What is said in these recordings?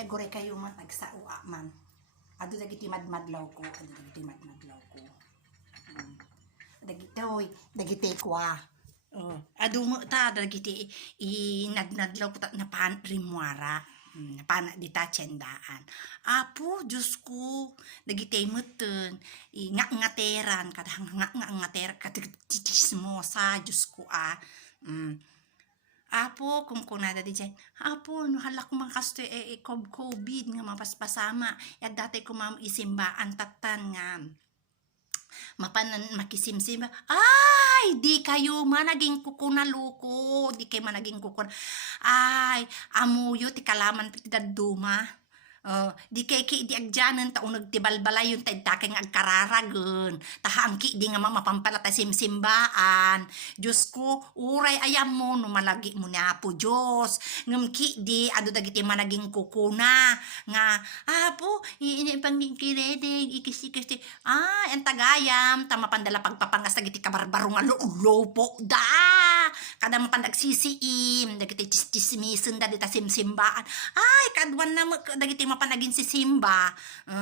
Kaya gore kayo matag sa ua man. Ado dagiti madmadlaw ko, ado dagiti madmadlaw ko. Dagiti kwa. Ado mo ta dagiti inadnadlaw ko ta napan rimwara. Napana dita tiyendaan. Apo, Diyos ko, dagiti meten, nga-ngateran, kadang nga-ngateran, katigismosa, Diyos ko Apo, kung kunada di dyan, Apo, no halak ko mga kasto COVID nga mapaspasama. At dati ko isimbaan tatan nga mapanan makisimsim. Ay, di kayo managing kukunaluko. Di kayo managing kukun. Ay, amuyo, ti kalaman piti daduma. Di kay ki di agjanan ta unag tibalbalay yung taking agkararagon tahangki di nga mapampala ta simsimbaan. Diyos ko uray ayam mo no malagi mo na po Diyos ngem ki di ado dagiti managing kukuna nga apo ini pangkirede ikisi ang tagayam ta mapandala pagpapangas dagiti kabarbaro nga lopo da kada mapandag sisiim dagiti chismisen da dita simsimbaan ay kadwan na dagiti mapanagin si Simba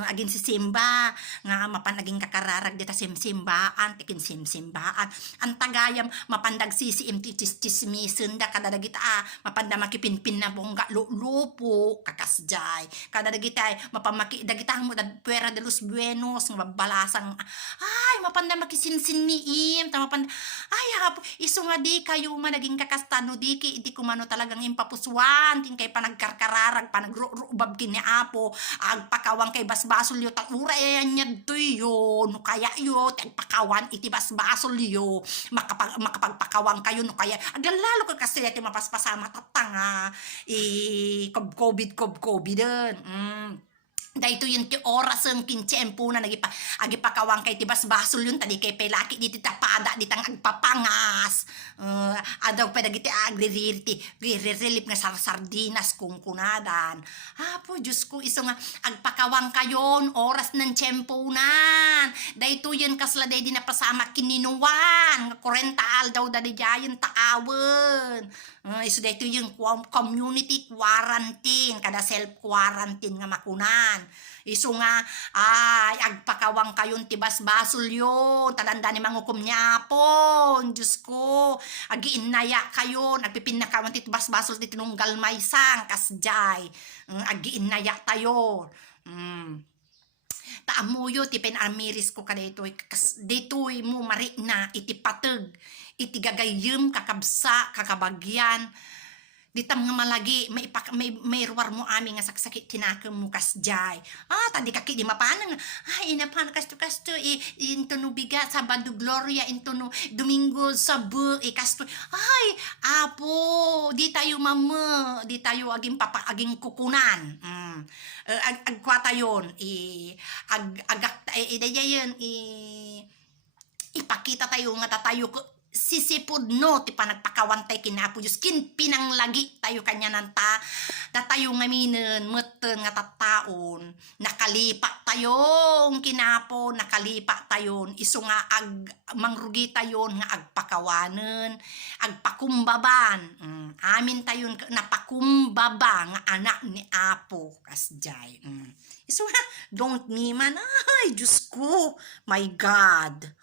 agin si Simba nga mapanagin kakararag dita simsimbaan tikin simsimbaan ang tagayam mapandag sisiim ti chismisen da kada dagita mapanda makipinpin na bongga lupo kakasjay kada dagita mapamaki dagita mo dad Puera de los Buenos nga babalasang ay mapanda makisinsin niim ta mapanda ay hapo isu nga di kayo managing kakastano di kumano talagang impapuswan tin kay panagkarkararag panagrubab kini apo agpakawang kay basbasol yo ta urayan niya yo no kaya yo agpakawan iti basbasol yo makapagpakawang kayo no kaya aglalo ka kasi iti mapaspasama tatanga COVID dahito yun ti oras ang kintyempo na agipakawang kay tibas basol yun tadi kay pelaki diti tapada ditang agpapangas adaw pa dagiti agri-relief nga sardinas kung kunadan po Diyos ko iso nga agpakawang kayon oras ng tiyempunan dahito yun kasla day di napasama kininuwan nga 40 daw dadi jayon taawen iso dahito yung community quarantine kada self quarantine nga makunan iso nga ay agpakawang kayon tibas basol yun talanda ni mangukom niya po Diyos ko agiinaya kayon agpipinakawan tibas basol ti tinunggal maysang kasjay agiinaya tayo taamuyo ti penamiris ko kadaytoy daytoy mo mari na iti pateg iti gagayem kakabsa kakabagyan ditam nga malagi may ruwar mo amin nga saksakit tinakam mo kasjay tadi kaki di mapanang ay inapan kasto into no biga Sabado Gloria into no Domingo Sabu kasto ay apo di tayo mama di tayo aging aging kukunan agkwata yon agak idayan ipakita tayo nga tatayo ko sisipud no ti panagpakawantay kinapo Diyos kinpinang lagi tayo kanya nanta datayo ngaminen meten nga tattaon nakalipa tayon kinapo nakalipa tayon isu nga mangrugi tayon nga agpakawanen agpakumbaban amin tayon napakumbaba nga anak ni Apo kasjay isu nga don't me man ay Diyos ko my God